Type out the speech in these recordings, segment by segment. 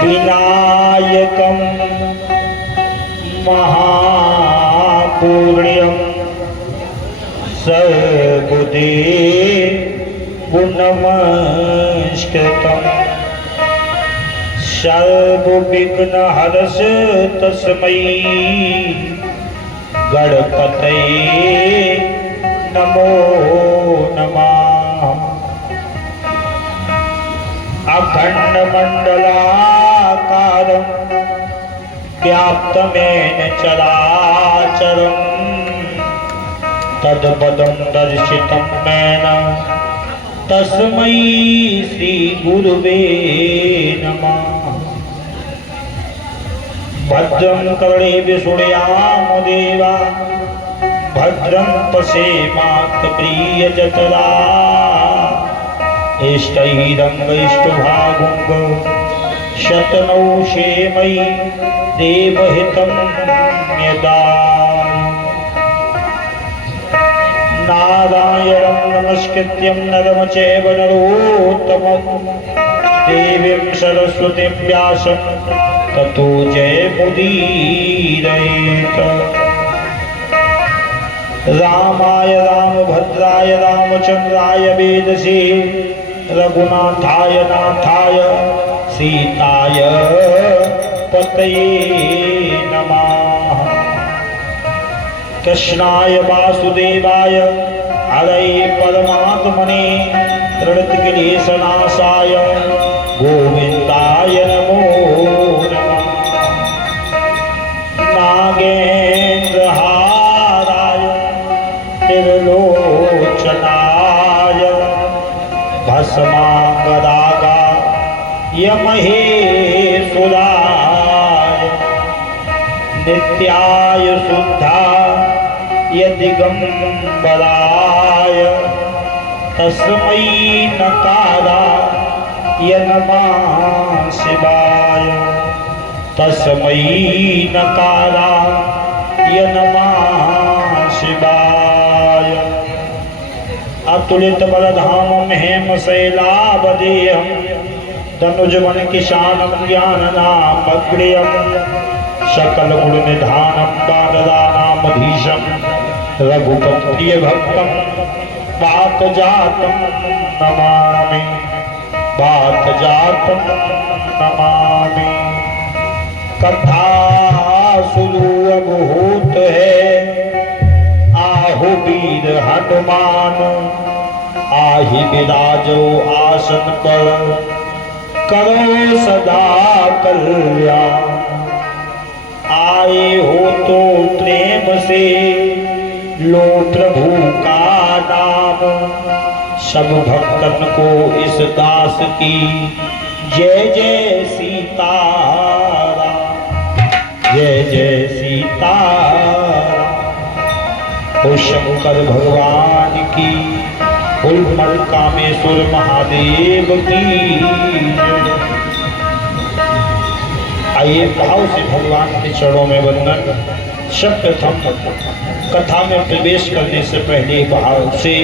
विनायकं महापुण्यं सर्वदेवनमस्कृतं सर्वविघ्नहरस तस्मै गणपतये नमो नमः। अखण्डमण्डलाकारं व्याप्तमेन चराचरं तत्पदं दर्शितं मेन तस्मै श्रीगुरुवे नमः। भद्रं कर्णेभिः शृणुयाम देवा भद्रं पश्येमाक्षप्रियजठरा इष्टैरङ्गैष्टभागुं शतनौ क्षेमयि देवहितं यदा। नारायणं नमस्कृत्यं नरं चैव नरोत्तमं देवीं सरस्वतीं व्यासं ततो जयमुदीरयेत्। रामाय रामभद्राय रामचन्द्राय वेदसे रघुनाथाय नाथाय सीताय पतये नमः। कृष्णाय वासुदेवाय हरये परमात्मने प्रणतक्लेशनाशाय गोविन्दाय नमो नमः। नागेन्द्रहाराय त्रिलोचनाय भस्माङ्गरागाय महेश्वराय नित्याय शुद्धाय दिगम्बराय तस्मै नकाराय नमः शिवाय तस्मै नकाराय नमः शिवाय। अतुलित बलधामं हेमशैलावदेहं तनुजवन किशानं ज्ञाननामग्र्यं सकल गुण निधानं वानराणामधीशं रघुपतिप्रियभक्तं वातजातं नमामि वातजातं नमामि। कथा शुरू अब होत है आहु वीर हनुमान आहि विराजो आसन पर करो सदा कल्याण। आए हो तो प्रेम से लो प्रभु का नाम सब भक्तन को इस दास की जय जय सीताराम जय जय सीताराम। ओ शंकर भगवान की उल्मल कामेश्वर महादेव की। आइए भाव से भगवान के चरणों में वंदन। सर्वप्रथम कथा में प्रवेश करने से पहले भाव से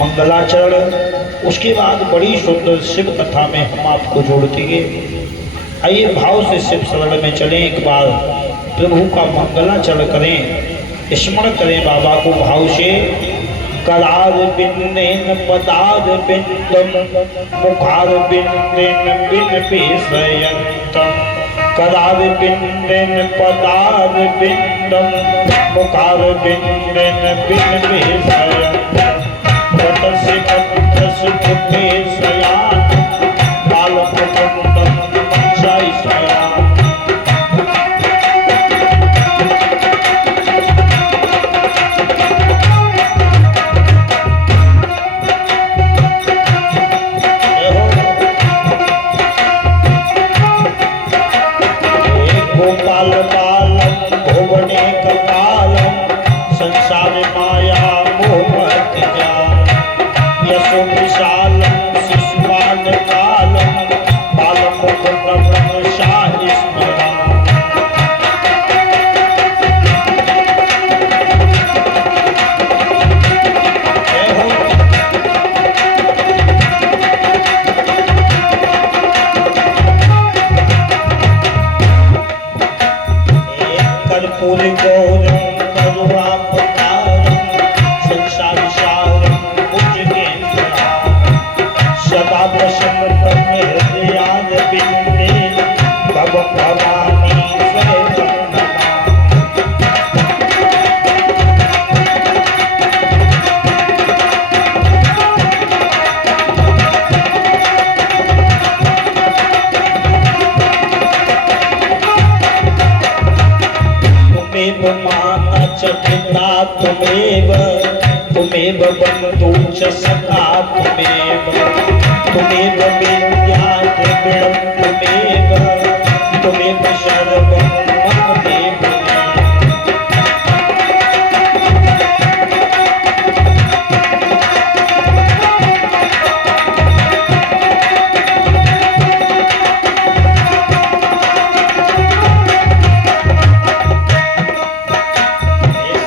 मंगलाचरण, उसके बाद बड़ी सुंदर शिव कथा में हम आपको जोड़ देंगे। आइए भाव से शिव शरण में चलें, एक बार प्रभु का मंगलाचरण करें, स्मरण करें बाबा को भाव से। करार बिंदेन पदार बिंदम मुखार बिंदेन बिन पेशयंतम करार बिंदेन पदार बिंदम मुखार बिंदेन बिन पेशयंतम ततस्य ततस्य पेशयान बालकुंदम जय सयान। गोपाल बालम भुवने कपालम संसार माया मोह मत जाल यशो विशालम त्वमेव बन्धु च सखा त्वमेव त्वमेव विद्या द्रविणं त्वमेव सर्वं मम देव।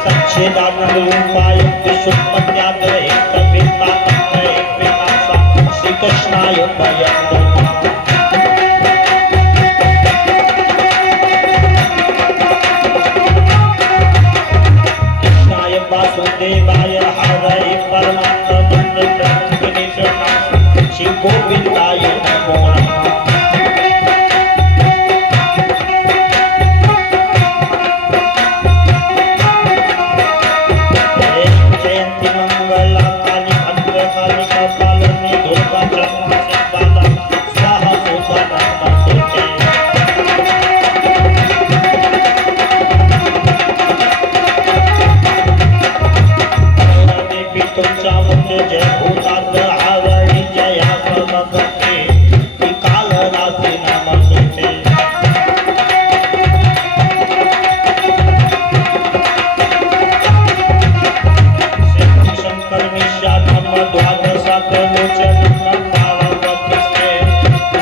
सच्चिदानंद रूपाय विशुद्धपत्याग्रहे तद्वितात्मने विकासा श्री कृष्णाय वयं नमः। कृष्णाय वासुदेवाय हरये परमात्मने प्रणतोऽस्मि श्री गोविंदाय नमो नमः। जय भूतात्म आवड़ी जय सर्वगते काल रात्रि नमस्ते। शंकर मिश्रा धर्म द्वादशात लोचन पार्वती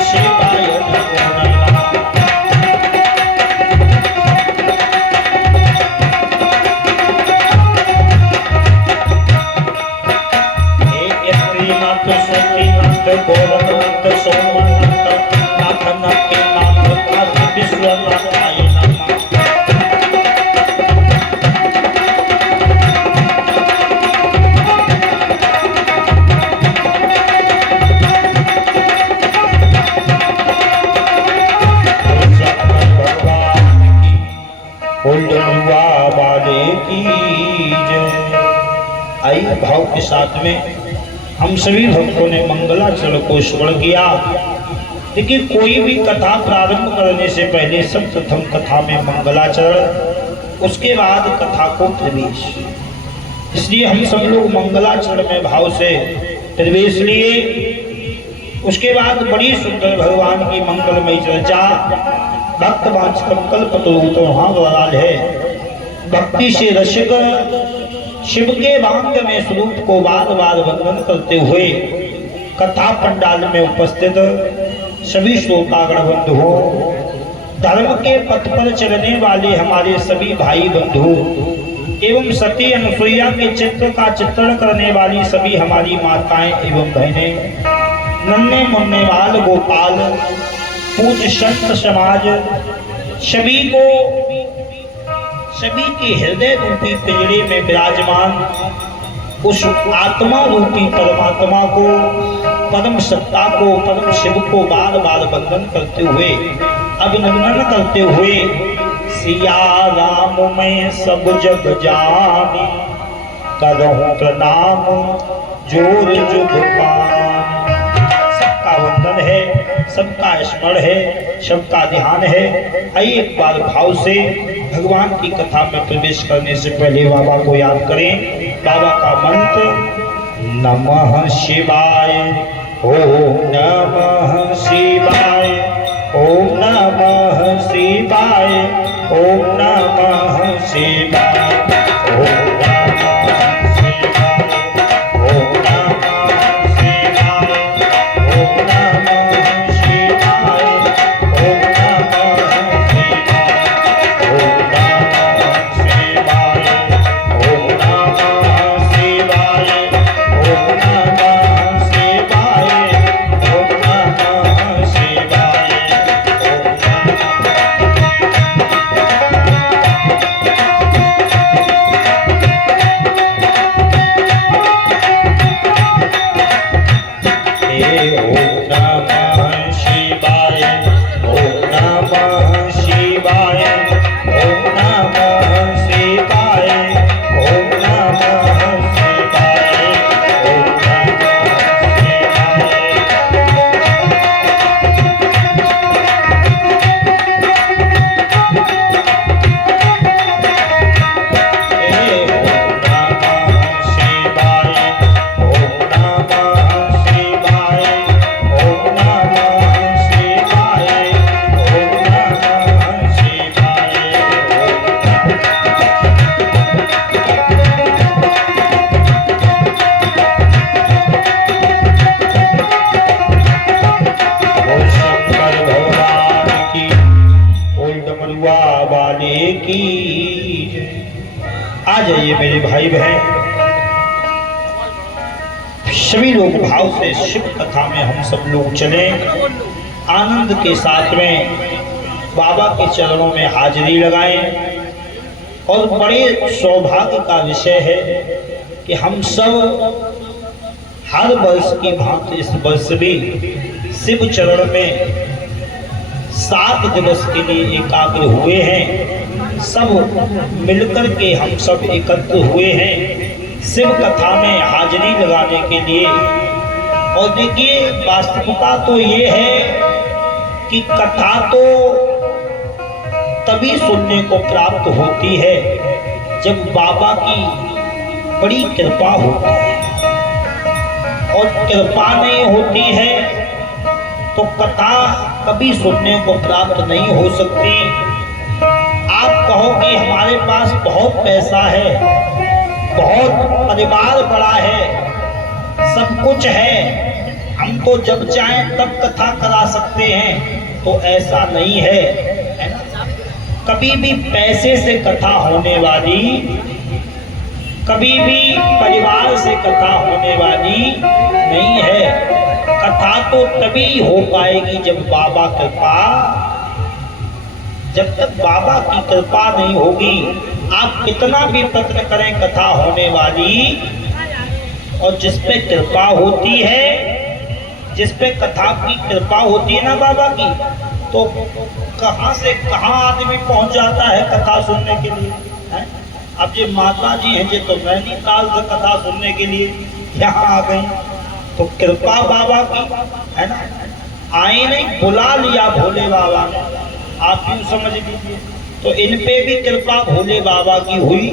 शिवाय नमो नमः। गोरखनाथ सोमनाथ नाथनाथ के नाथ काशी विश्वनाथाय नमः। वाले की जय। आइए भाव के साथ में हम सभी भक्तों ने मंगलाचरण को स्मरण किया। देखिए कोई भी कथा प्रारंभ करने से पहले सर्वप्रथम कथा में मंगलाचरण, उसके बाद कथा को प्रवेश। इसलिए हम सब लोग मंगलाचरण में भाव से प्रवेश लिए। उसके बाद बड़ी सुंदर भगवान की मंगलमयी चर्चा। भक्त वांछकल्पतरुलाल है। भक्ति से रसिक शिव के वांग में स्वरूप को बार बार वंदन करते हुए कथा पंडाल में उपस्थित सभी श्रोतागण बंधुओं, धर्म के पथ पर चलने वाले हमारे सभी भाई बंधु एवं सती अनुसुईया के चित्र का चित्रण करने वाली सभी हमारी माताएं एवं बहनें, नन्हे मुन्ने बाल गोपाल, पूज्य संत समाज, सभी को सभी के हृदय रूपी पिंजरे में विराजमान उस आत्मा रूपी परमात्मा को, परम सत्ता को, परम शिव को बार बार वंदन करते हुए, अभिनंदन करते हुए, सिया राम मैं सब जग जानी, करहूं प्रणाम जोर जुग पानी। सबका वंदन है, सबका स्मरण है, सबका ध्यान है। आइए एक बार भाव से भगवान की कथा में प्रवेश करने से पहले बाबा को याद करें। बाबा का मंत्र नमः शिवाय, ओम नमः शिवाय, ओम नमः शिवाय, ओम नमः शिवाय, ओम नमः शिवाय, ओम नमः शिवाय, ओम नमः शिवाय, ओम नमः शिवाय, ओम नमः शिवाय, ओम नमः शिवाय, ओम नमः शिवाय, ओम नमः शिवाय। शिवाय जाइए मेरे भाई बहन, सभी लोग भाव से शिव कथा में हम सब लोग चले, आनंद के साथ में बाबा के चरणों में हाजिरी लगाएं। और बड़े सौभाग्य का विषय है कि हम सब हर वर्ष की भांति इस वर्ष भी शिव चरण में 7 दिवस के लिए एकाग्र हुए हैं। सब मिलकर के हम सब एकत्र हुए हैं शिव कथा में हाजिरी लगाने के लिए। और देखिए, वास्तविकता तो ये है कि कथा तो तभी सुनने को प्राप्त होती है जब बाबा की बड़ी कृपा होती है, और कृपा नहीं होती है तो कथा कभी सुनने को प्राप्त नहीं हो सकती। आप कहो कि हमारे पास बहुत पैसा है, बहुत परिवार बड़ा है, सब कुछ है, हम तो जब चाहें तब कथा करा सकते हैं, तो ऐसा नहीं है, है ना? कभी भी पैसे से कथा होने वाली, कभी भी परिवार से कथा होने वाली नहीं है। कथा तो तभी हो पाएगी जब बाबा कृपा, जब तक बाबा की कृपा नहीं होगी, आप कितना भी प्रयत्न करें कथा होने वाली। और जिस पे कृपा होती है, जिस पे कथा की कृपा होती है ना बाबा की, तो कहां से कहां आदमी पहुंच जाता है कथा सुनने के लिए, है? अब ये माता जी हैं, ये तो नैनीताल से कथा सुनने के लिए यहाँ आ गई, तो कृपा बाबा की, है ना? आए नहीं, बुला लिया भोले बाबा ने, आप यूं समझ लीजिए। तो इन पे भी कृपा भोले बाबा की हुई,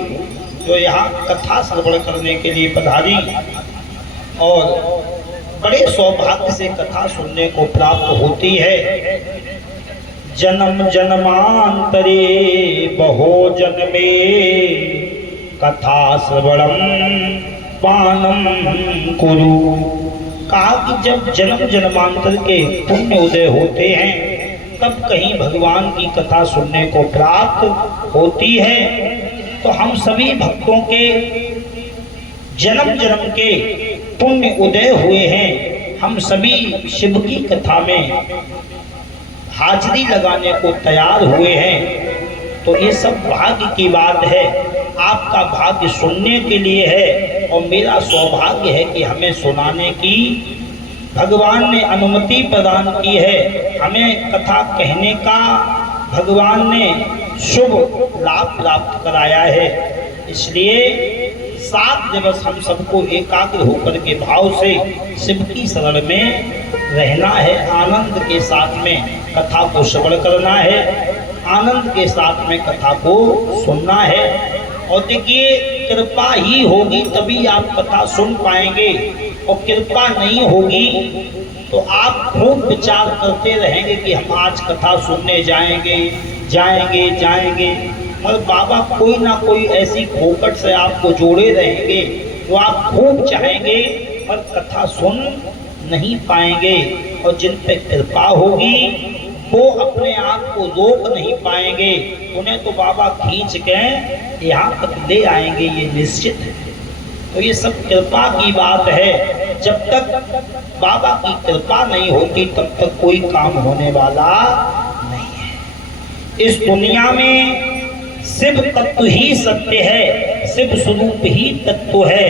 जो यहाँ कथा श्रवण करने के लिए पधारी, और बड़े सौभाग्य से कथा सुनने को प्राप्त होती है। जन्म जन्मांतरे बहो जन्मे कथा श्रवणम पानम कुरु। कहा कि जब जन्म जन्मांतर के पुण्य उदय होते हैं, तब कहीं भगवान की कथा सुनने को प्राप्त होती है। तो हम सभी भक्तों के जन्म जन्म के पुण्य उदय हुए हैं, हम सभी शिव की कथा में हाजिरी लगाने को तैयार हुए हैं। तो ये सब भाग्य की बात है, आपका भाग्य सुनने के लिए है, और मेरा सौभाग्य है कि हमें सुनाने की भगवान ने अनुमति प्रदान की है, हमें कथा कहने का भगवान ने शुभ लाभ प्राप्त कराया है। इसलिए 7 दिवस हम सबको एकाग्र होकर के भाव से शिव की शरण में रहना है, आनंद के साथ में कथा को श्रवण करना है, आनंद के साथ में कथा को सुनना है। और देखिए, कृपा ही होगी तभी आप कथा सुन पाएंगे, और कृपा नहीं होगी तो आप खूब विचार करते रहेंगे कि हम आज कथा सुनने जाएंगे जाएंगे जाएंगे, मगर बाबा कोई ना कोई ऐसी फोकट से आपको जोड़े रहेंगे जो आप खूब चाहेंगे पर कथा सुन नहीं पाएंगे। और जिन पे कृपा होगी वो अपने आप को रोक नहीं पाएंगे, उन्हें तो बाबा खींच के यहाँ तक ले आएंगे, ये निश्चित है। तो ये सब कृपा की बात है, जब तक बाबा की कृपा नहीं होती तब तक कोई काम होने वाला नहीं है। इस दुनिया में शिव तत्व ही सत्य है, शिव स्वरूप ही तत्व है,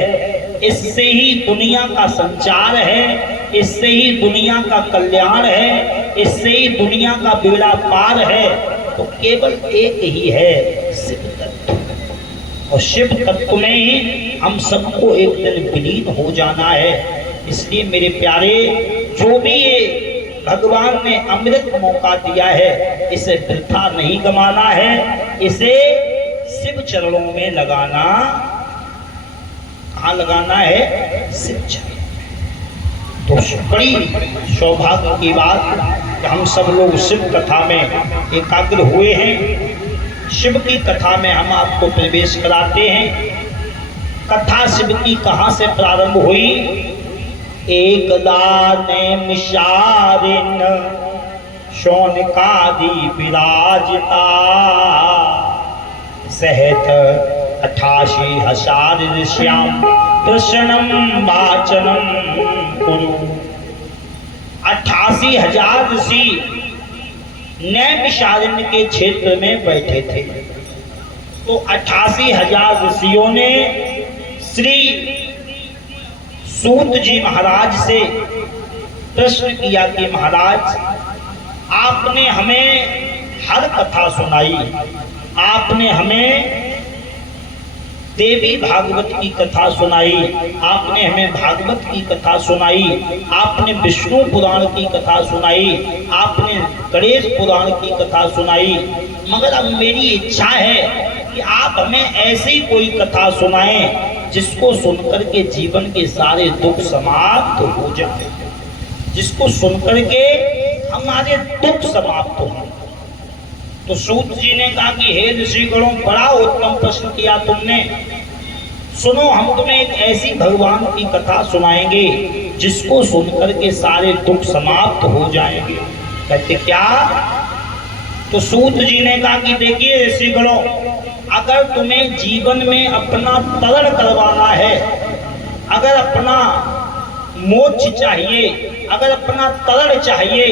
इससे ही दुनिया का संचार है, इससे ही दुनिया का कल्याण है, इससे ही दुनिया का बेड़ा पार है। तो केवल एक ही है, शिव तत्व, और शिव तत्व में ही हम सबको एक दिन विलीन हो जाना है। इसलिए मेरे प्यारे, जो भी ये भगवान ने अमृत मौका दिया है, इसे वृथा नहीं गंवाना है, इसे शिव चरणों में लगाना। कहाँ लगाना है? शिव चरणों। तो बड़ी सौभाग्य की बात कि हम सब लोग शिव कथा में एकाग्र हुए हैं। शिव की कथा में हम आपको प्रवेश कराते हैं। कथा शिव की कहाँ से प्रारंभ हुई? एकदा नैमिषारण्य शौनकादि विराजिता सहत 88,000 ऋष्याम कृष्णम वाचनम कुरु। 88,000 ऋषि नैमिषारण्य के क्षेत्र में बैठे थे। तो 88,000 ऋषियों ने श्री सूत जी महाराज से प्रश्न किया कि महाराज, आपने हमें हर कथा सुनाई, आपने हमें देवी भागवत की कथा सुनाई, आपने हमें भागवत की कथा सुनाई, आपने विष्णु पुराण की कथा सुनाई, आपने गणेश पुराण की कथा सुनाई, मगर अब मेरी इच्छा है कि आप हमें ऐसी कोई कथा सुनाएं जिसको सुनकर के जीवन के सारे दुख समाप्त हो जाए, जिसको सुनकर के हमारे दुख समाप्त हो। तो सूत जी ने कहा कि हे ऋषिगणों, बड़ा उत्तम प्रश्न किया तुमने। सुनो, हम तुम्हें एक ऐसी भगवान की कथा सुनाएंगे जिसको सुनकर के सारे दुख समाप्त हो जाएंगे। कहते क्या? तो सूत जी ने कहा कि देखिए ऋषिगणों, अगर तुम्हें जीवन में अपना तरण करवाना है, अगर अपना मोक्ष चाहिए, अगर अपना तरण चाहिए,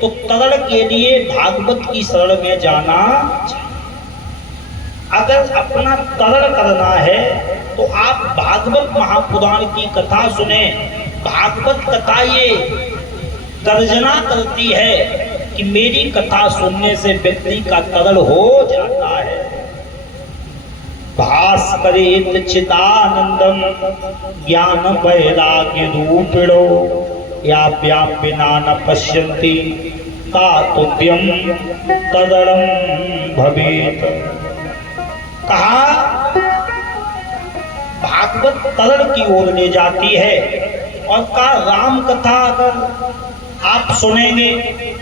तो तरण के लिए भागवत की शरण में जाना चाहिए। अगर अपना तरण करना है तो आप भागवत महापुराण की कथा सुने। भागवत कथा ये गर्जना करती है कि मेरी कथा सुनने से व्यक्ति का तरण हो जाता है। भास्करेत चिदानंदम ज्ञान वैराग्य रूपिणो या व्यापिना न पश्यन्ति कातुभ्यम तदरम भवेत। कहा भागवत तरण की ओर ले जाती है। और कहा राम कथा अगर आप सुनेंगे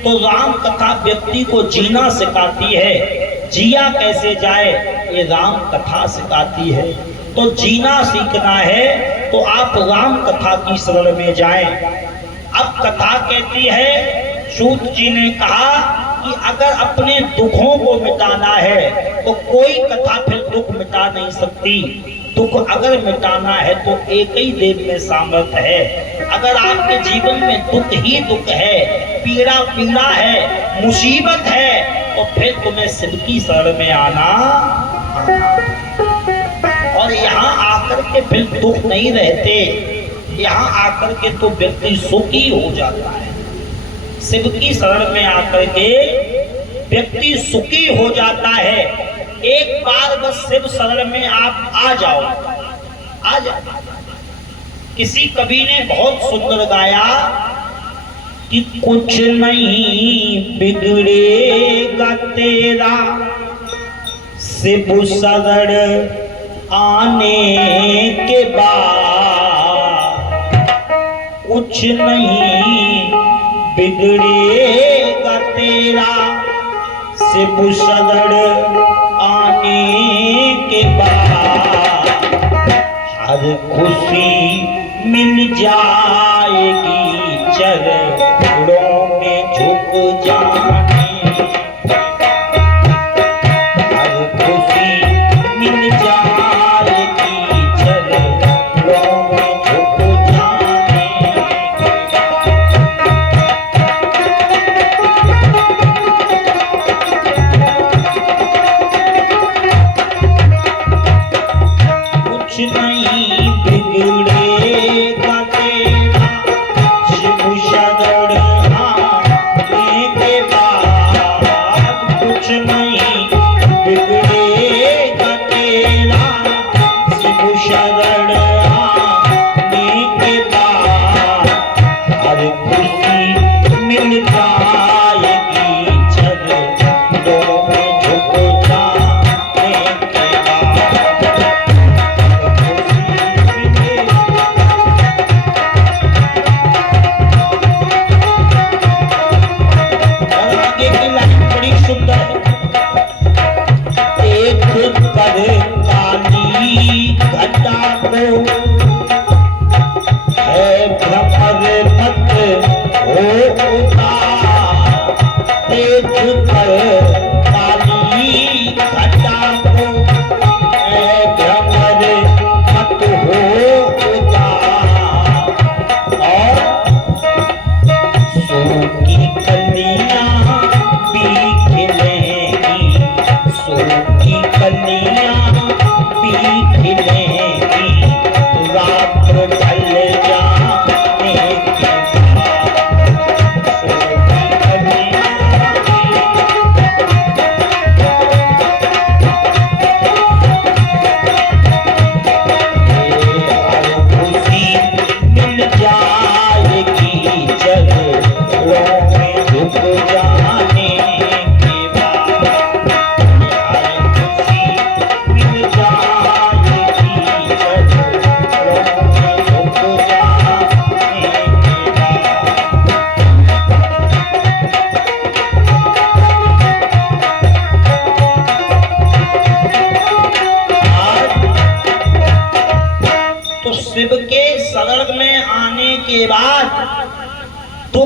तो राम कथा व्यक्ति को जीना सिखाती है। जिया कैसे जाए ये राम कथा सिखाती है। तो जीना सीखना है तो आप राम कथा की शरण में जाएं। अब कथा कहती है, सूत जी ने कहा कि अगर अपने दुखों को मिटाना है तो कोई कथा फिर दुख मिटा नहीं सकती। दुख अगर मिटाना है तो एक ही देव में सामर्थ्य है। अगर आपके जीवन में दुख ही दुख है, पीड़ा पीड़ा है, मुसीबत है, तो फिर तुम्हें शिव की शरण में आना। और यहाँ आकर के फिर दुख नहीं रहते, यहाँ आकर के तो व्यक्ति सुखी हो जाता है। शिव की शरण में आकर के व्यक्ति सुखी हो जाता है। एक बार बस शिव शरण में आप आ जाओ, आ जाओ। किसी कवि ने बहुत सुंदर गाया कि कुछ नहीं बिगड़ेगा तेरा शिव शरण आने के बाद, कुछ नहीं बिगड़ेगा तेरा शिव शरण आने के बाद। हर खुशी मिल जाएगी चरणों में झुक जाने। हर खुशी मिल जाएगी चरणों में झुक जाने। कुछ नहीं बिगड़ेगा तेरा शिव शरण आने के बाद। कुछ नहीं बिगड़ेगा तेरा शिव शरण आने के बाद। हर खुशी मिल जाएगी चरणों में झुक जाने के बाद। और आगे की लाइन बड़ी सुंदर है। एक कर काली घटा को है भ्रमर मत हो उतार। एक कर काली घटा को है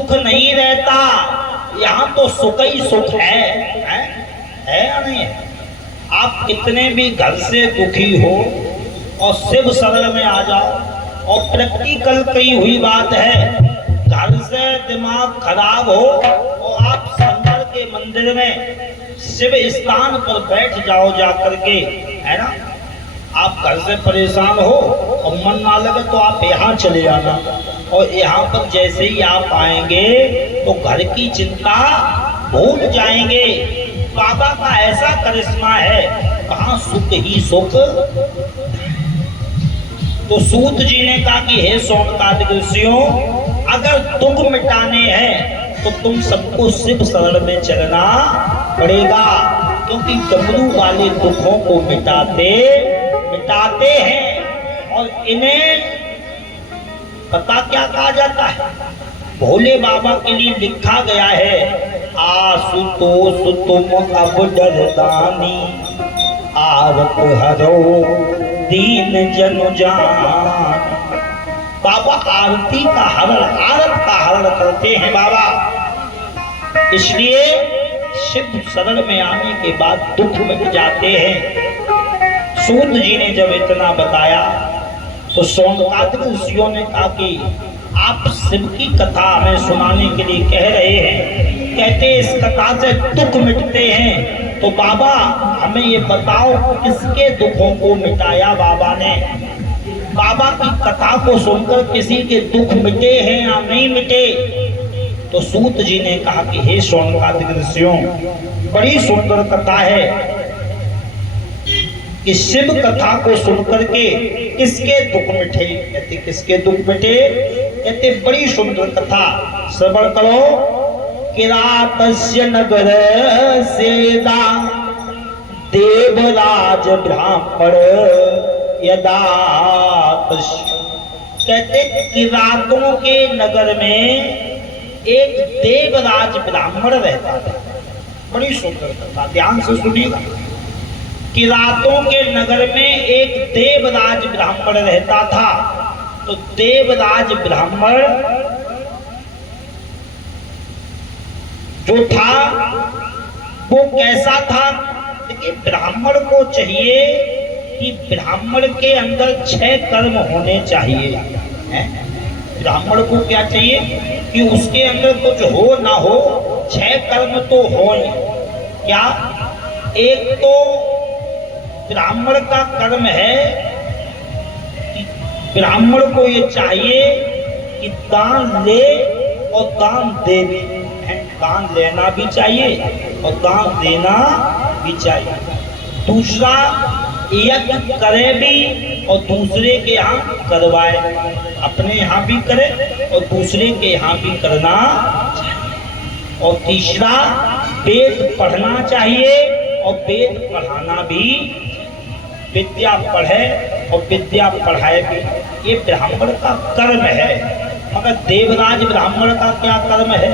सुख नहीं रहता, यहाँ तो सुख ही सुख है या नहीं है? आप कितने भी घर से दुखी हो और शिव शरण में आ जाओ, और प्रैक्टिकल कही हुई बात है, घर से दिमाग खराब हो और आप शंकर के मंदिर में शिव स्थान पर बैठ जाओ जाकर के, है ना? आप घर से परेशान हो और मन ना लगे तो आप यहाँ चले आना, और यहाँ पर जैसे ही आप आएंगे तो घर की चिंता भूल जाएंगे। बाबा का ऐसा करिश्मा है, कहाँ सुख ही सुख। तो सूत जी ने कहा कि हे सोनकादिक ऋषियों, अगर दुख मिटाने हैं तो तुम सबको शिव शरण में चलना पड़ेगा, क्योंकि डमरू वाले दुखों को मिटाते हैं। और इन्हें पता क्या कहा जाता है? भोले बाबा के लिए लिखा गया है, आशुतोष तुम अब डरदानी, आरत हरो दीन जन जान। बाबा आरती का हरण, आरत का हरण करते हैं बाबा। इसलिए शिव शरण में आने के बाद दुख मिट जाते हैं। सूत जी ने जब इतना बताया तो सोनकादिक ऋषियों ने कहा कि आप शिव की कथा हमें सुनाने के लिए कह रहे हैं, कहते इस कथा से दुख मिटते हैं, तो बाबा हमें ये बताओ किसके दुखों को मिटाया बाबा ने? बाबा की कथा को सुनकर किसी के दुख मिटे हैं या नहीं मिटे? तो सूत जी ने कहा कि हे सोनकादिक ऋषियों, बड़ी सुंदर कथा है कि शिव कथा को सुनकर के किसके दुख मिटे। कहते किसके दुख मिटे? कहते बड़ी सुंदर कथा, श्रवण करो। किरातस्य नगर सेदा देवराज ब्राह्मण यदा। कहते किरातों के नगर में एक देवराज ब्राह्मण रहता था। बड़ी सुंदर कथा, ध्यान से सुनिएगा। किरातों के नगर में एक देवराज ब्राह्मण रहता था। तो देवराज ब्राह्मण जो था वो कैसा था? देखिए, ब्राह्मण को चाहिए कि ब्राह्मण के अंदर 6 कर्म होने चाहिए। ब्राह्मण को क्या चाहिए कि उसके अंदर कुछ हो ना हो, 6 कर्म तो हो। क्या? एक तो ब्राह्मण का कर्म है कि ब्राह्मण को ये चाहिए कि दान ले और दान दे भी। दान लेना भी चाहिए और दान देना भी चाहिए। दूसरा, यज्ञ करे भी और दूसरे के यहाँ करवाए, अपने यहाँ भी करे और दूसरे के यहाँ भी करना चाहिए। और तीसरा, वेद पढ़ना चाहिए और वेद पढ़ाना भी, विद्या पढ़े और विद्या पढ़ाए भी। ये ब्राह्मण का कर्म है। मगर देवराज ब्राह्मण का क्या कर्म है?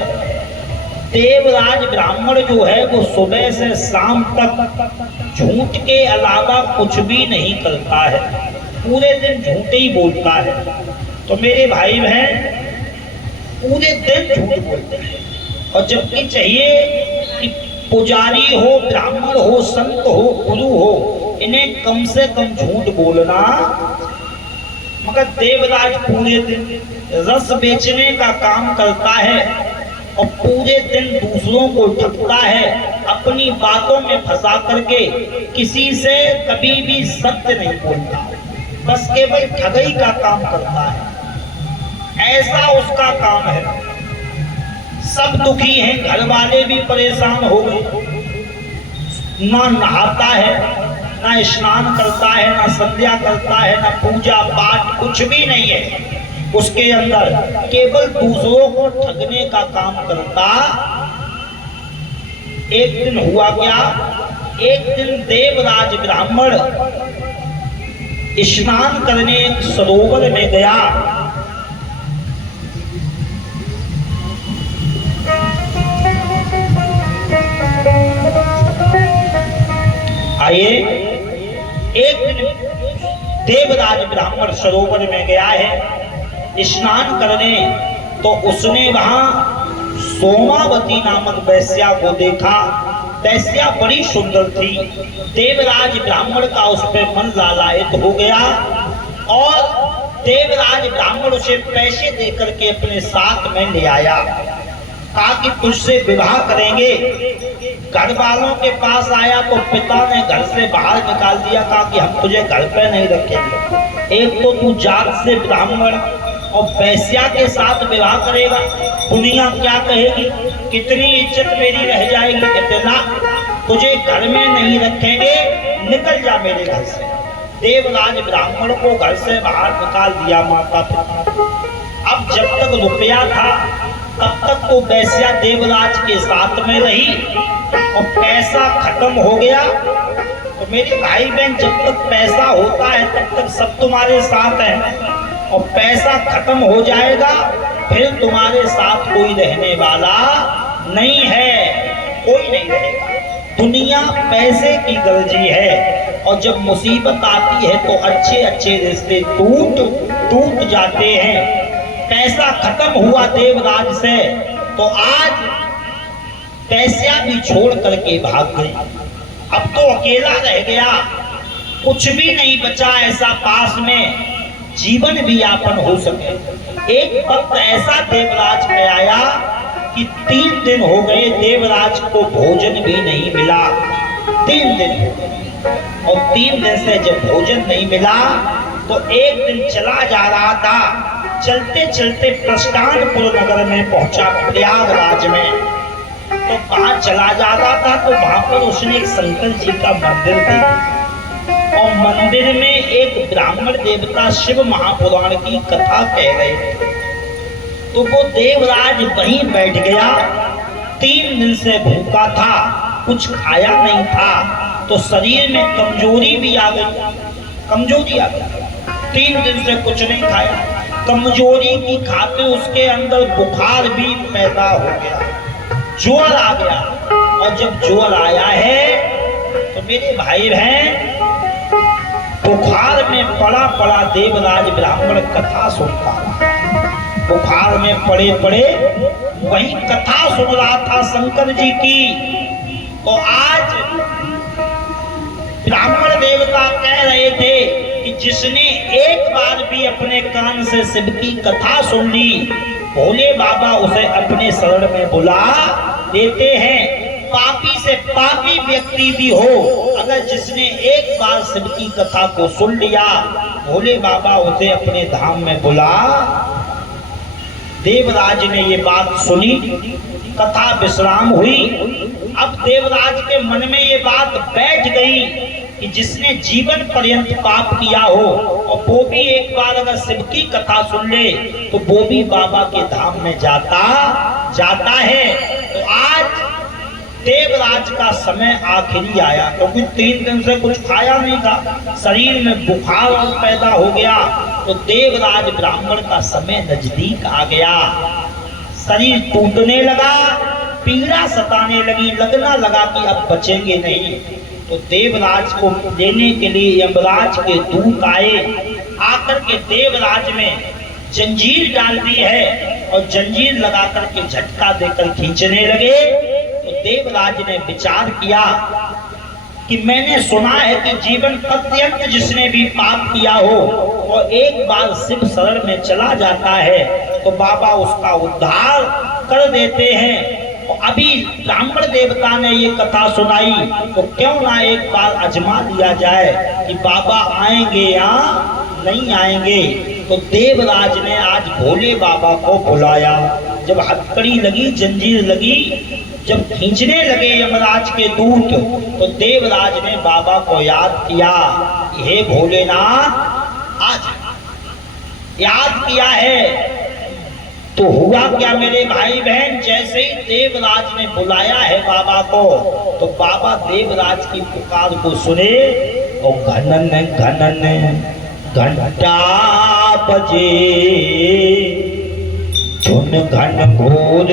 देवराज ब्राह्मण जो है वो सुबह से शाम तक झूठ के अलावा कुछ भी नहीं करता है, पूरे दिन झूठ ही बोलता है। तो मेरे भाई बहन पूरे दिन झूठ बोलते हैं, और जबकि चाहिए कि पुजारी हो, ब्राह्मण हो, संत हो, गुरु हो, इन्हें कम से कम झूठ बोलना। मगर देवराज पूरे दिन रस बेचने का काम करता है और पूरे दिन दूसरों को ठगता है, अपनी बातों में फंसा करके किसी से कभी भी सत्य नहीं बोलता, बस केवल ठगई का काम करता है। ऐसा उसका काम है। सब दुखी हैं, घर वाले भी परेशान हो गए। ना नहाता है, ना स्नान करता है, ना संध्या करता है, ना पूजा पाठ, कुछ भी नहीं है उसके अंदर, केवल दूसरों को ठगने का काम करता। एक दिन हुआ क्या? एक दिन देवराज ब्राह्मण स्नान करने एक सरोवर में गया। आइए, एक दिन देवराज ब्राह्मण सरोवर में गया है स्नान करने, तो उसने वहां सोमावती नामक वैश्या को देखा। वैश्या बड़ी सुंदर थी। देवराज ब्राह्मण का उस पर मन लालायित हो गया और देवराज ब्राह्मण उसे पैसे देकर के अपने साथ में ले आया। कहा कि तुझसे विवाह करेंगे। घर वालों के पास आया तो पिता ने घर से बाहर निकाल दिया। कहा कि हम तुझे घर पे नहीं रखेंगे। एक तो तू जात से ब्राह्मण और वैश्या के साथ विवाह करेगा, दुनिया क्या कहेगी, कितनी इज्जत मेरी रह जाएगी। कहते ना, तुझे घर में नहीं रखेंगे, निकल जा मेरे घर से। देवराज ब्राह्मण को घर से बाहर निकाल दिया माता पिता। अब जब तक रुपया था तब तक तो वैश्या देवराज के साथ में रही और पैसा खत्म हो गया। तो मेरे भाई बहन, जब तक पैसा होता है तब तक सब तुम्हारे साथ है और पैसा खत्म हो जाएगा फिर तुम्हारे साथ कोई रहने वाला नहीं है, कोई नहीं रहेगा। दुनिया पैसे की गलजी है और जब मुसीबत आती है तो अच्छे अच्छे रिश्ते टूट जाते हैं। पैसा खत्म हुआ देवराज से तो आज पैसा भी छोड़ करके भाग गई। अब तो अकेला रह गया, कुछ भी नहीं बचा ऐसा पास में जीवन भी यापन हो सके। एक वक्त ऐसा देवराज पे आया कि 3 दिन हो गए देवराज को भोजन भी नहीं मिला। 3 दिन हो गए और 3 दिन से जब भोजन नहीं मिला तो एक दिन चला जा रहा था, चलते चलते प्रस्थानपुर नगर में पहुंचा, प्रयागराज में। तो वहां चला जा रहा था तो वहां पर उसने एक शंकर जी का मंदिर देखा और मंदिर में एक ब्राह्मण देवता शिव महापुराण की कथा कह रहे थे। तो वो देवराज वहीं बैठ गया। 3 दिन से भूखा था, कुछ खाया नहीं था तो शरीर में कमजोरी भी आ गई, कमजोरी आ गई। 3 दिन से कुछ नहीं खाया, कमजोरी की खातिर उसके अंदर बुखार भी पैदा हो गया, ज्वर आ गया। और जब ज्वर आया है तो मेरे भाई बहन, बुखार में पड़ा पड़ा देवराज ब्राह्मण कथा सुनता रहा। बुखार में पड़े पड़े वही कथा सुन रहा था शंकर जी की। तो आज ब्राह्मण देवता कह रहे थे कि जिसने एक बार भी अपने कान से शिव की कथा सुन ली, भोले बाबा उसे अपने शरण में बुला देते हैं। पापी से पापी व्यक्ति भी हो, अगर जिसने एक बार शिव की कथा को सुन लिया, भोले बाबा उसे अपने धाम में बुला। देवराज ने ये बात सुनी, कथा विश्राम हुई। अब देवराज के मन में ये बात बैठ गई कि जिसने जीवन पर्यंत पाप किया हो और वो भी एक बार अगर शिव की कथा सुन ले तो वो भी बाबा के धाम में जाता है। तो आज देवराज का समय आखिरी आया, क्योंकि 3 दिन से कुछ खाया नहीं था, शरीर में बुखार पैदा हो गया। तो देवराज ब्राह्मण का समय नजदीक आ गया, शरीर टूटने लगा, पीड़ा सताने लगी, लगना लगा कि अब बचेंगे नहीं। तो देवराज को लेने के लिए यमराज के दूत आए, आकर के देवराज में जंजीर डाल दी है और जंजीर लगा करके झटका देकर खींचने लगे। तो देवराज ने विचार किया कि मैंने सुना है कि जीवन पर्यंत जिसने भी पाप किया हो और एक बार शिव शरण में चला जाता है तो बाबा उसका उद्धार कर देते हैं। और अभी ब्राह्मण देवता ने ये कथा सुनाई तो क्यों ना एक बार आजमा लिया जाए कि बाबा आएंगे या नहीं आएंगे। तो देवराज ने आज भोले बाबा को बुलाया। जब हथकड़ी लगी, जंजीर लगी, जब खींचने लगे यमराज के दूत, तो देवराज ने बाबा को याद किया, हे भोलेनाथ, आज याद किया है। तो हुआ क्या मेरे भाई बहन, जैसे ही देवराज ने बुलाया है बाबा को, तो बाबा देवराज की पुकार को सुने और घनन घनन घंटा बजे, धुन घन घोर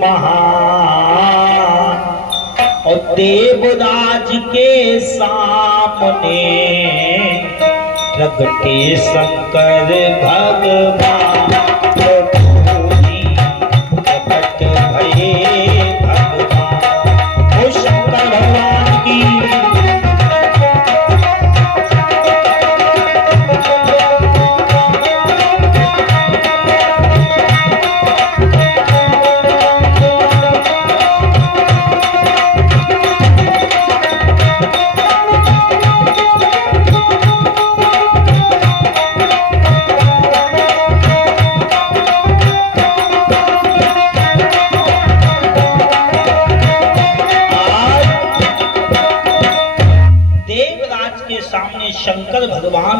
महान, और देवराज के सामने प्रगटे शंकर भगवान। प्रभु जी प्रकट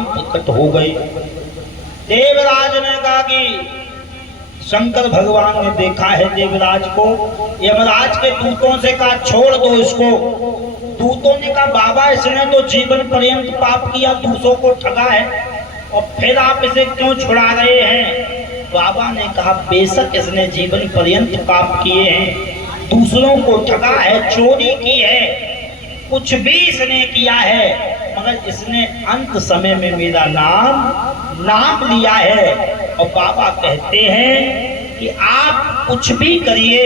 प्रकट हो गए। देवराज ने कहा कि शंकर भगवान ने देखा है देवराज को, यमराज के दूतों से कहा छोड़ दो इसको। दूतों ने कहा बाबा इसने तो जीवन पर्यंत पाप किया, दूसरों को ठगा है, और फिर आप इसे क्यों छुड़ा रहे हैं? बाबा ने कहा बेशक इसने जीवन पर्यंत पाप किए हैं, दूसरों को ठगा है, चोरी की है, कुछ भी इसने किया है, मगर इसने अंत समय में मेरा नाम लिया है। और बाबा कहते हैं कि आप कुछ भी करिए,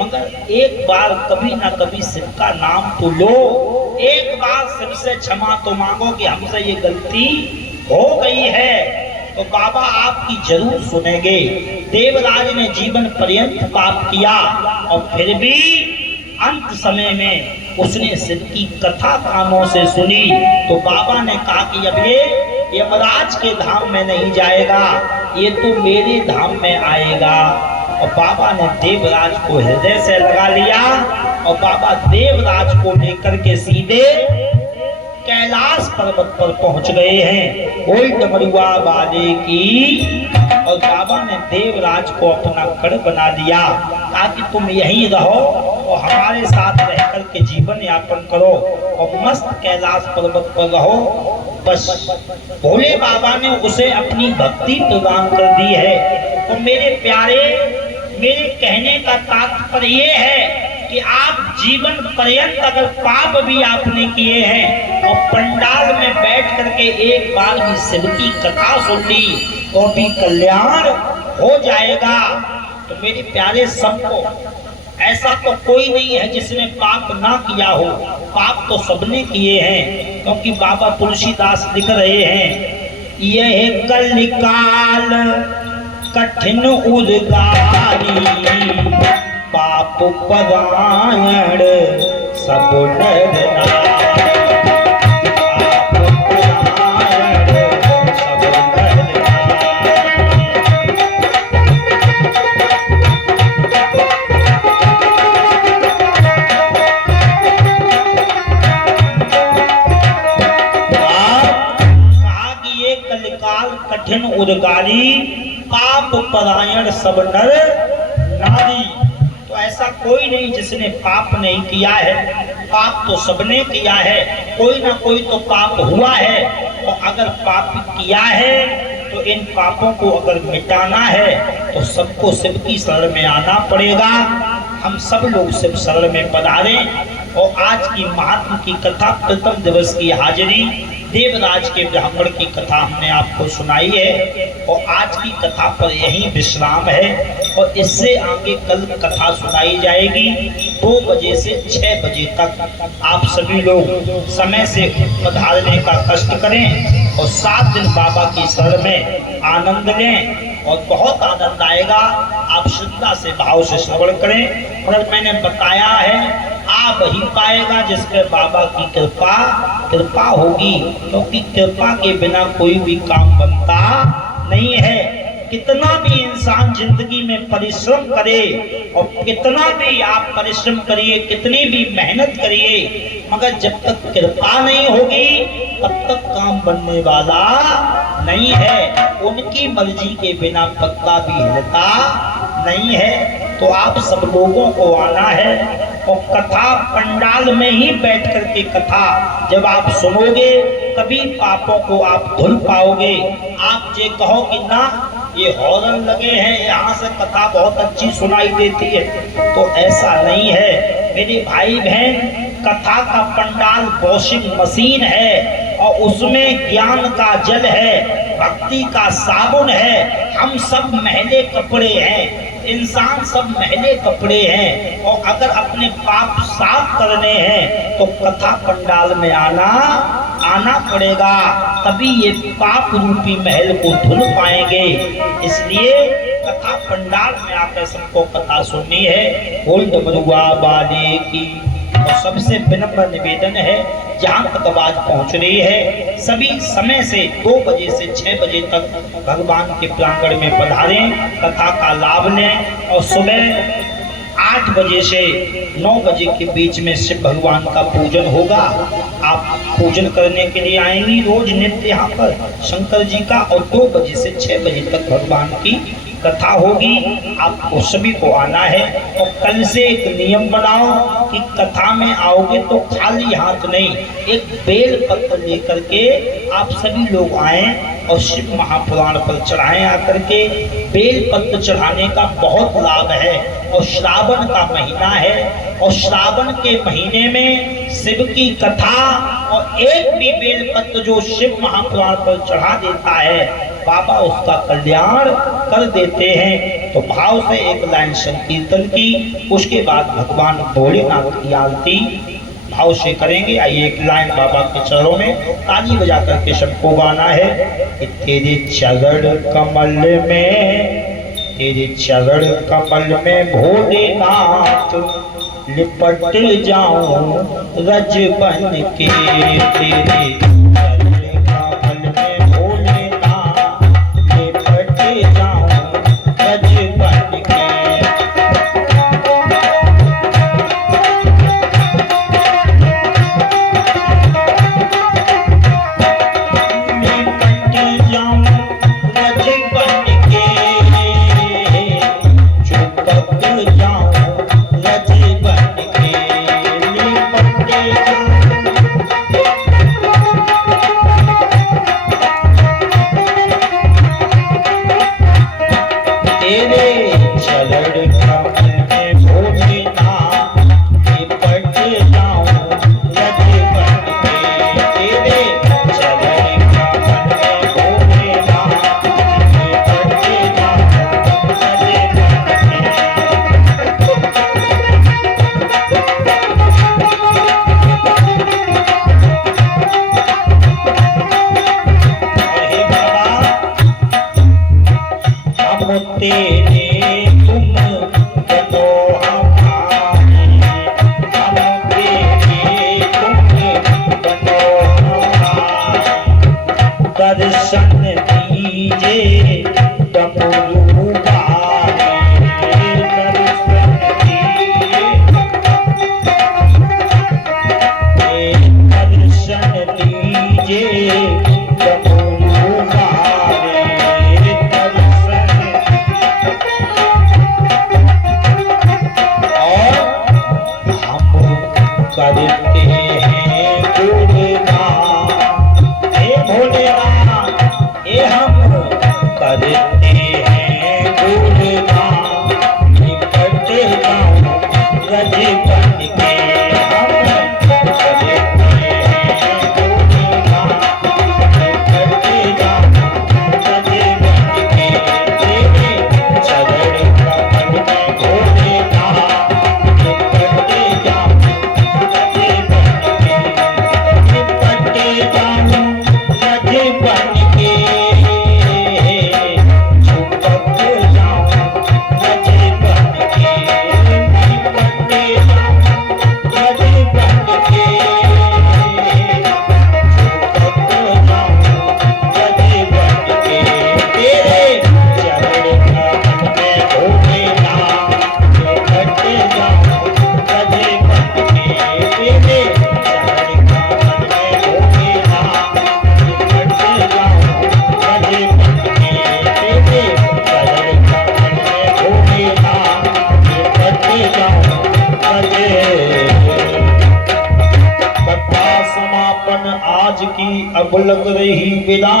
मगर एक बार कभी ना कभी शिव का नाम तो लो, एक बार शिव से क्षमा तो मांगो कि हमसे ये गलती हो गई है, तो बाबा आपकी जरूर सुनेंगे। देवराज ने जीवन पर्यंत पाप किया और फिर भी अंत समय में उसने शिव की कथा कानों से सुनी, तो बाबा ने कहा कि अब ये यमराज के धाम में नहीं जाएगा, ये तो मेरे धाम में आएगा। और बाबा ने देवराज को हृदय से लगा लिया और बाबा देवराज को लेकर के सीधे कैलाश पर्वत पर पहुंच गए हैं। कोई डमरुआ वाले की। और बाबा ने देवराज को अपना गढ़ बना दिया ताकि तुम यहीं रहो और हमारे साथ रह कर के जीवन यापन करो और मस्त कैलाश पर्वत पर रहो। बस भोले बाबा ने उसे अपनी भक्ति प्रदान कर दी है। तो मेरे प्यारे, मेरे कहने का तात्पर्य ये है कि आप जीवन पर्यंत अगर पाप भी आपने किए हैं और पंडाल में बैठ करके एक बार भी शिव की कथा सुन ली तो भी कल्याण हो जाएगा। तो मेरे प्यारे, सबको ऐसा तो कोई नहीं है जिसने पाप ना किया हो, पाप तो सबने किए हैं, क्योंकि बाबा तुलसीदास लिख रहे हैं यह कलिकाल कठिन उद्गारी, पाप परायण सब नर नारी, पाप परायण सब नर कहा कि ये कलिकाल कठिन उद्गारी, पाप परायण सब नर नारी। तो ऐसा कोई नहीं जिसने पाप नहीं किया है, पाप तो सबने किया है, कोई ना कोई तो पाप हुआ है। और अगर पाप किया है तो इन पापों को अगर मिटाना है तो सबको शिव की शरण में आना पड़ेगा। हम सब लोग शिव शरण में पधारें। और आज की महात्मा की कथा, प्रथम दिवस की हाजिरी, देवराज के ब्राह्मण की कथा हमने आपको सुनाई है और आज की कथा पर यही विश्राम है। और इससे आगे कल कथा सुनाई जाएगी 2 बजे से 6 बजे तक। आप सभी लोग समय से पधारने का कष्ट करें और 7 दिन बाबा की शरण में आनंद लें और बहुत आनंद आएगा। आप श्रद्धा से, भाव से श्रवण करें। और मैंने बताया है आप वही पाएगा जिसके बाबा की कृपा होगी, क्योंकि कृपा के बिना कोई भी काम बनता नहीं है। कितना भी इंसान जिंदगी में परिश्रम करे और कितना भी आप परिश्रम करिए, कितनी भी मेहनत करिए, मगर जब तक कृपा नहीं होगी तब तक काम बनने वाला नहीं है। उनकी मर्जी के बिना पत्ता भी हिलता नहीं है। तो आप सब लोगों को आना है और कथा पंडाल में ही बैठ करके कथा जब आप सुनोगे तभी पापों को आप धुल पाओगे। आप ये कहो कि ना ये हॉर्न लगे हैं, यहाँ से कथा बहुत अच्छी सुनाई देती है, तो ऐसा नहीं है मेरे भाई बहन। कथा का पंडाल वॉशिंग मशीन है और उसमें ज्ञान का जल है, भक्ति का साबुन है। हम सब मैले कपड़े हैं, इंसान सब मैले कपड़े हैं। और अगर अपने पाप साफ करने हैं तो कथा पंडाल में आना पड़ेगा, तभी ये पाप रूपी महल को धुल पाएंगे। इसलिए कथा पंडाल में आकर सबको कथा सुननी है। बोल डमरुआ वाले की। और सबसे विनम्र निवेदन है, जहाँ तक आवाज पहुँच रही है, सभी समय से 2 बजे से 6 बजे तक भगवान के प्रांगण में पधारें, कथा का लाभ लें। और सुबह 8 बजे से 9 बजे के बीच में शिव भगवान का पूजन होगा। आप पूजन करने के लिए आएंगी रोज नित्य यहाँ पर शंकर जी का, और 2 बजे से 6 बजे तक भगवान की कथा होगी। आपको सभी को आना है। और कल से एक नियम बनाओ कि कथा में आओगे तो खाली हाथ नहीं, एक बेल पत्र लेकर के आप सभी लोग आएं और शिव महापुराण पर चढ़ाएं आकर के। बेल पत्र चढ़ाने का बहुत लाभ है। और श्रावण का महीना है, और श्रावण के महीने में शिव की कथा और एक भी बेल पत्र जो शिव महापुराण पर चढ़ा देता है, बाबा उसका कल्याण कर देते हैं। तो भाव से एक लाइन संकीर्तन की, उसके बाद भगवान भोलेनाथ की आरती भाव से करेंगे। आइए एक लाइन बाबा के चरणों में ताली बजा करके सबको गाना है कि तेरे चरण कमल में, तेरे चरण कमल में भोलेनाथ लिपट जाऊं रज बन के। तेरे चरण कमल में भोलेनाथ लिपट जाऊं रज बन के। अब लग रही विदा,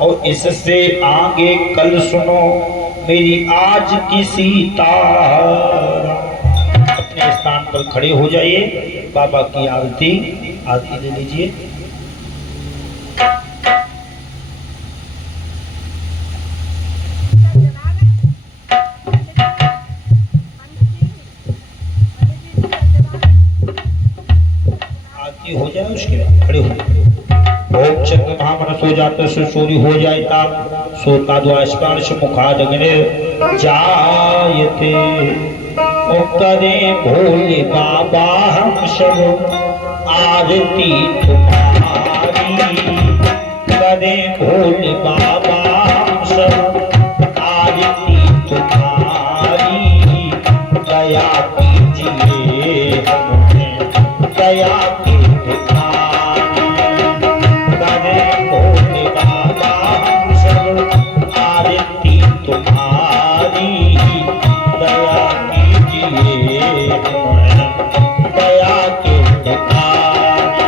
और इससे आगे कल सुनो मेरी आज की सीता। अपने स्थान पर खड़े हो जाइए, बाबा की आरती ले लीजिए। आरती हो जाए उसके बाद खड़े हो जाए। ओम चंद्र महामनसो जात सूर्य हो जाए ताप सोता द्वास्पर्श मुखादग्नि जायते। ओ करे भोले बाबा हम सब आरती तुम्हारी, करे भोले बाबा हम सब आरती तुम्हारी। दया कीजिए हमें दया के भिखारी। करें भोले बाबा हम सब आरती तुम्हारी, दया कीजिए हमें दया के भिखारी।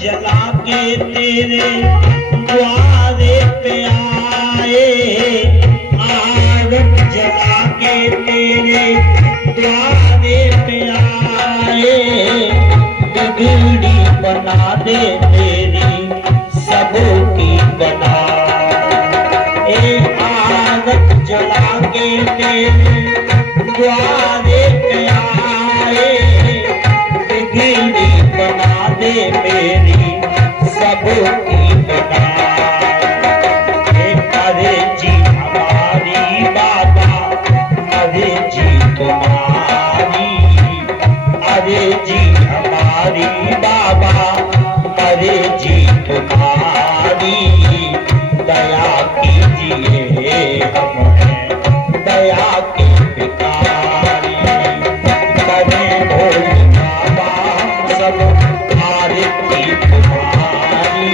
जला के तेरे द्वारे पे आए, आग जला के तेरे द्वारे पे आए, बिगड़ी बना दे तेरी सबकी बना। आग जला के तेरे द्वारे पे आए, बिगड़ी बना दे मेरी सबकी बना। अरे जी हमारी बाबा, अरे जी तुम्हारी, अरे जी हमारी बाबा, अरे जी तुम्हारी, दया कीजिए हमें दया के भिखारी। करें भोले बाबा हम सब आरती तुम्हारी,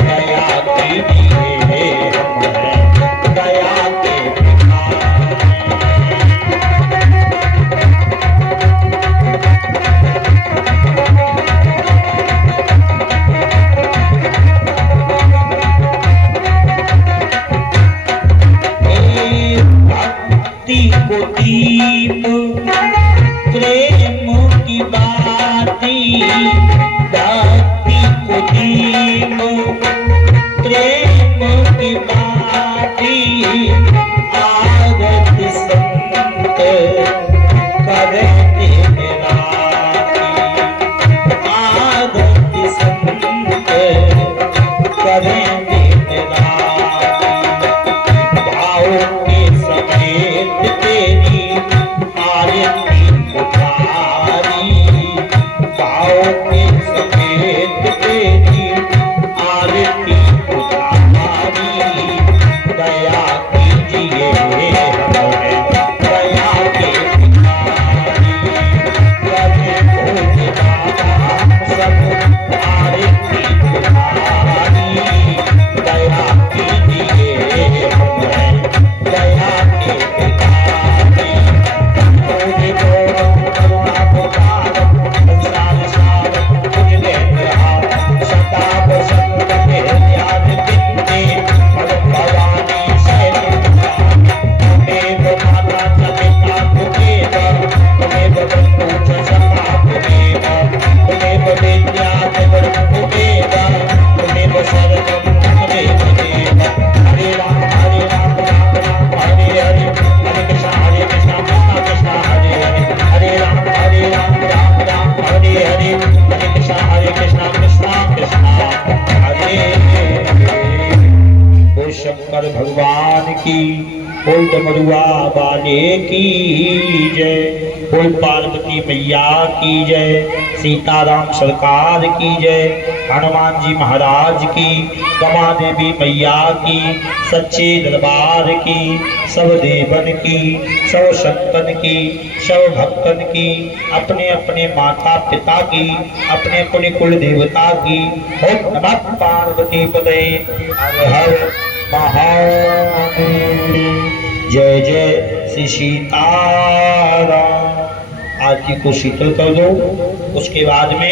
दया कीजिए हमें दया के भक्ति को दीप प्रेम की बाती, भक्ति को दीप प्रेम की बाती, आरती संत करें दिन राती, आरती संत करें दिन राती। भाव के समेत तेरी आरती उतारी, भाव के समेत तेरी आरती उतारी, दया कीजिए हमें दया के भिखारी। करें भोले बाबा हम सब आरती तुम्हारी, दया कीजिए हमें दया के भिखारी। भोले बोलो करुणा पुकारम, संसार सारम तुझ लेते हाथ, सदा बसंत में ध्यान बिंदे, भगत भवानी शरण तुमेव माता च पिता तुमेव, तुमेव बंधु च सखा तुमेव, तुमेव विद्या च वरं तुमेव, तुमेव शरणं तुमेव देव। हरे राम राम राम हरे हरे, हरे कृष्ण कृष्ण कृष्ण हरे हरे, हरे राम राम राम हरे हरे, हरे कृष्ण कृष्ण कृष्ण हरे हरे। बोल शंकर भगवान की, बोल डमरुआ वाले की जय, बोल पार्वती मैया की जय, सीताराम सरकार की जय, हनुमान जी महाराज की, कमा देवी मैया की, सच्चे दरबार की, सब देवन की, सब संतन की, सब भक्तन की, अपने अपने माता पिता की, अपने अपने कुल देवता की। ओम नमः पार्वती पते, हर हर महादेव। जय जय श्री सीताराम। आरती को शीतल कर दो, उसके बाद में